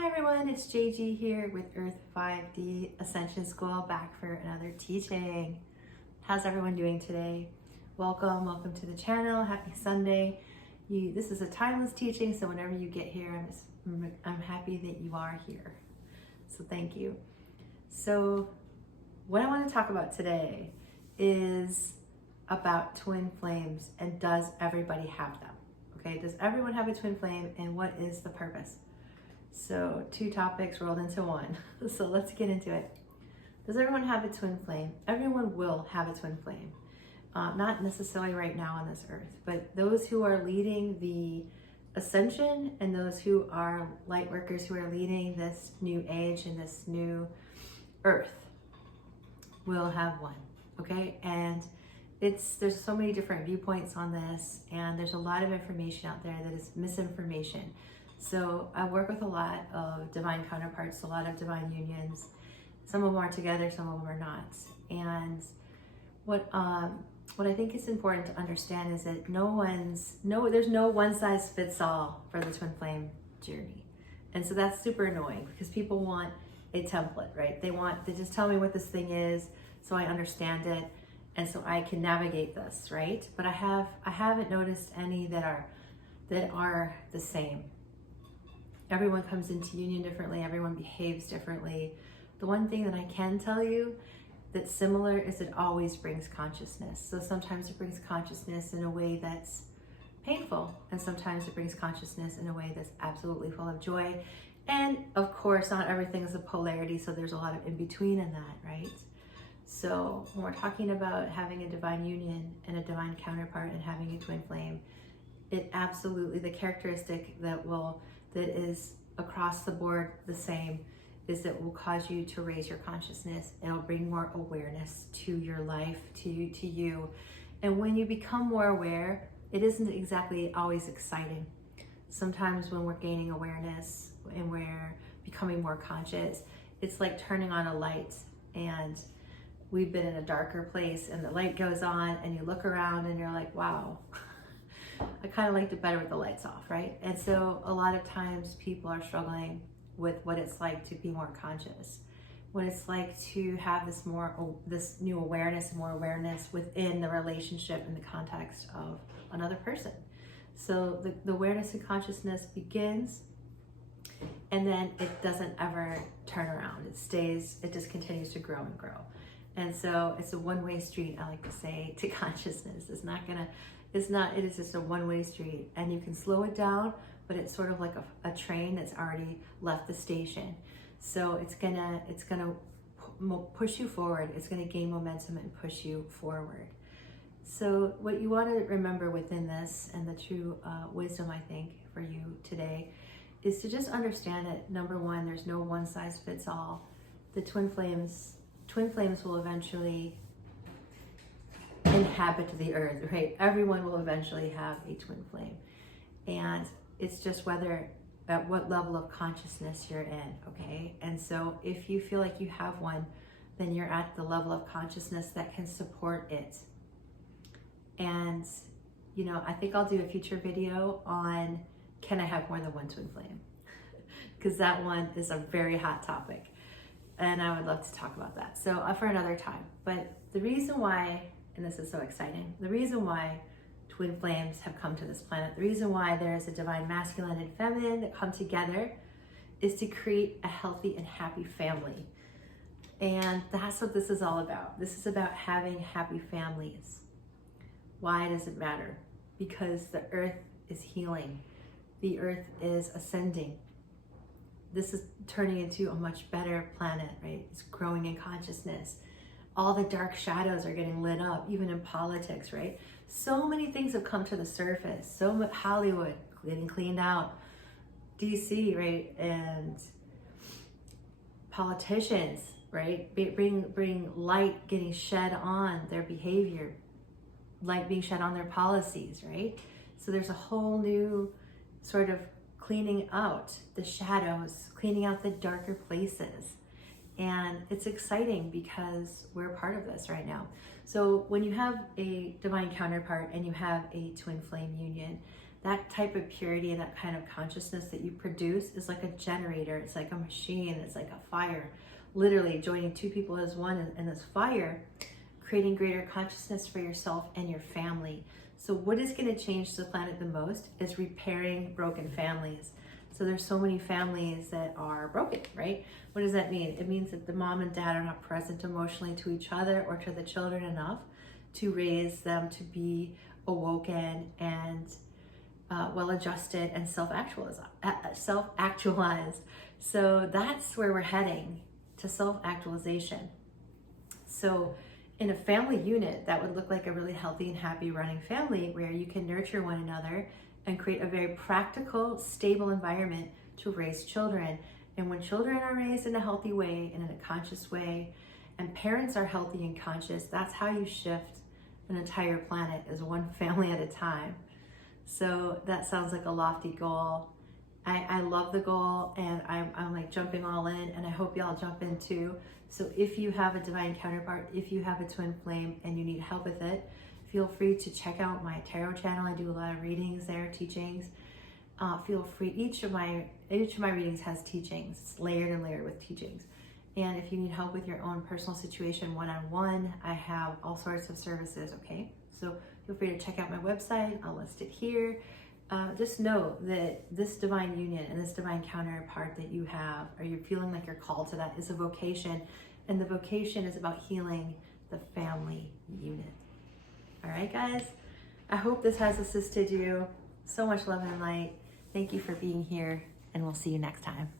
Hi everyone, it's JG here with Earth-5D Ascension School, back for another teaching. How's everyone doing today? Welcome to the channel. Happy Sunday. This is a timeless teaching, so whenever you get here, I'm happy that you are here. So thank you. So what I want to talk about today is about twin flames, and does everybody have them? Okay, does everyone have a twin flame, and what is the purpose? So two topics rolled into one. So let's get into it. Does everyone have a twin flame? Everyone will have a twin flame. Not necessarily right now on this earth, but those who are leading the ascension and those who are light workers who are leading this new age and this new earth will have one, okay? And there's so many different viewpoints on this, and there's a lot of information out there that is misinformation. So I work with a lot of divine counterparts, a lot of divine unions. Some of them are together, some of them are not. And what I think is important to understand is that there's no one size fits all for the twin flame journey. And so that's super annoying because people want a template, right? They just tell me what this thing is so I understand it and so I can navigate this, right? But I haven't noticed any that are the same. Everyone comes into union differently, everyone behaves differently. The one thing that I can tell you that's similar is it always brings consciousness. So sometimes it brings consciousness in a way that's painful, and sometimes it brings consciousness in a way that's absolutely full of joy. And of course, not everything is a polarity, so there's a lot of in between in that, right? So when we're talking about having a divine union and a divine counterpart and having a twin flame, it absolutely, the characteristic that is across the board the same is it will cause you to raise your consciousness. It'll bring more awareness to your life, to you. And when you become more aware, it isn't exactly always exciting. Sometimes when we're gaining awareness and we're becoming more conscious, it's like turning on a light, and we've been in a darker place and the light goes on and you look around and you're like, wow, I kind of liked it better with the lights off, right? And so a lot of times people are struggling with what it's like to be more conscious, what it's like to have this new awareness, more awareness within the relationship in the context of another person. So the awareness and consciousness begins, and then it doesn't ever turn around. It just continues to grow and grow. And so it's a one-way street, I like to say, to consciousness. It is just a one-way street, and you can slow it down, but it's sort of like a train that's already left the station. So it's gonna push you forward. It's gonna gain momentum and push you forward. So what you want to remember within this, and the true wisdom, I think, for you today, is to just understand that, number one, there's no one size fits all. The twin flames will eventually inhabit the earth, right? Everyone will eventually have a twin flame, and it's just at what level of consciousness you're in, okay? And so if you feel like you have one, then you're at the level of consciousness that can support it. And I think I'll do a future video on, can I have more than one twin flame? Because that one is a very hot topic, and I would love to talk about that. So for another time. But the reason why, and this is so exciting, the reason why twin flames have come to this planet, the reason why there is a divine masculine and feminine that come together, is to create a healthy and happy family. And that's what this is all about. This is about having happy families. Why does it matter? Because the earth is healing. The earth is ascending. This is turning into a much better planet, right? It's growing in consciousness. All the dark shadows are getting lit up, even in politics, right? So many things have come to the surface. So much Hollywood getting cleaned out, DC, right? And politicians, right? Bring light getting shed on their behavior, light being shed on their policies, right? So there's a whole new sort of cleaning out the shadows, cleaning out the darker places. And it's exciting because we're part of this right now. So when you have a divine counterpart and you have a twin flame union, that type of purity and that kind of consciousness that you produce is like a generator. It's like a machine. It's like a fire. Literally joining two people as one in this fire, creating greater consciousness for yourself and your family. So what is going to change the planet the most is repairing broken families. So there's so many families that are broken, right? What does that mean? It means that the mom and dad are not present emotionally to each other or to the children enough to raise them to be awoken and well-adjusted and self-actualized. So that's where we're heading, to self-actualization. So in a family unit, that would look like a really healthy and happy running family where you can nurture one another and create a very practical, stable environment to raise children. And when children are raised in a healthy way and in a conscious way, and parents are healthy and conscious, that's how you shift an entire planet, is one family at a time. So that sounds like a lofty goal. I love the goal, and I'm like jumping all in, and I hope y'all jump in too. So if you have a divine counterpart, if you have a twin flame and you need help with it, feel free to check out my tarot channel. I do a lot of readings there, teachings. Feel free, each of my readings has teachings. It's layered and layered with teachings. And if you need help with your own personal situation one-on-one, I have all sorts of services, okay? So feel free to check out my website. I'll list it here. Just know that this divine union and this divine counterpart that you have, or you're feeling like you're called to that, is a vocation. And the vocation is about healing the family unit. All right, guys? I hope this has assisted you. So much love and light. Thank you for being here, and we'll see you next time.